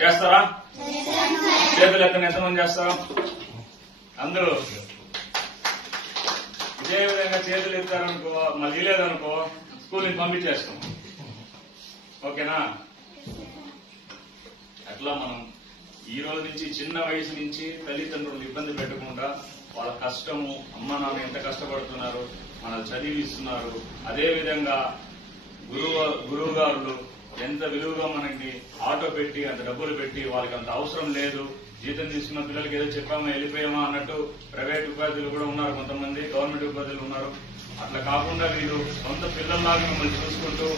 చేస్తారా? చేతులు ఎక్కడ ఎంతమంది చేస్తారా? అందరూ ఇదే విధంగా చేతులు ఎత్తారనుకో, మళ్ళీ లేదనుకో స్కూల్ని పంపించేస్తాం. ఓకేనా? అట్లా మనం ఈ రోజు నుంచి చిన్న వయసు నుంచి తల్లిదండ్రులు ఇబ్బంది పెట్టకుండా వాళ్ళ కష్టము, అమ్మ నాన్న ఎంత కష్టపడుతున్నారు, మనల్ని చదివిస్తున్నారు, అదే విధంగా గురువు గారులు ఎంత విలువగా మనకి ఆటో పెట్టి అంత డబ్బులు పెట్టి వాళ్ళకి అంత అవసరం లేదు, జీతం తీసుకున్న పిల్లలకి ఏదో చెప్పామా వెళ్ళిపోయామా అన్నట్టు ప్రైవేట్ ఉపాధ్యులు కూడా ఉన్నారు, కొంతమంది గవర్నమెంట్ ఉపాధ్యులు ఉన్నారు. అట్లా కాకుండా వీళ్ళు సొంత పిల్లల్లాగా మిమ్మల్ని చూసుకుంటూ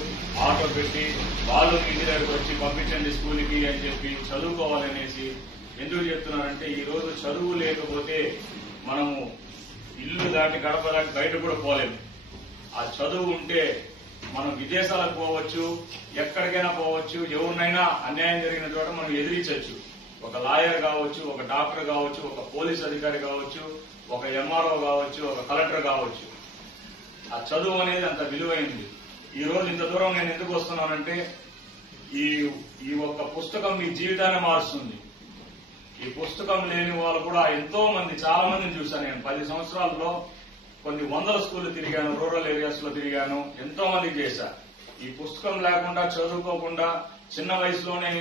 ఆటో పెట్టి వాళ్ళు ఇంటి దగ్గరకు వచ్చి పంపించండి స్కూల్కి అని చెప్పి చదువుకోవాలనేసి ఎందుకు చెప్తున్నారంటే, ఈ రోజు చదువు లేకపోతే మనము ఇల్లు దాటి గడప దాటి బయట కూడా పోలేము. ఆ చదువు ఉంటే మనం విదేశాలకు పోవచ్చు, ఎక్కడికైనా పోవచ్చు, ఎవరినైనా అన్యాయం జరిగిన చోట మనం ఎదిరించవచ్చు. ఒక లాయర్ కావచ్చు, ఒక డాక్టర్ కావచ్చు, ఒక పోలీస్ అధికారి కావచ్చు, ఒక ఎంఆర్ఓ కావచ్చు, ఒక కలెక్టర్ కావచ్చు. ఆ చదువు అనేది అంత విలువైంది. ఈ రోజు ఇంత దూరం నేను ఎందుకు వస్తున్నానంటే, ఈ ఒక్క పుస్తకం మీ జీవితాన్ని మారుస్తుంది. ఈ పుస్తకం లేని వాళ్ళు కూడా ఎంతో మంది, చాలా మందిని చూశాను నేను. 10 సంవత్సరాల్లో కొన్ని వందల స్కూళ్లు తిరిగాను, రూరల్ ఏరియాస్ లో తిరిగాను, ఎంతో మందికి చేశా. ఈ పుస్తకం లేకుండా, చదువుకోకుండా చిన్న వయసులోనే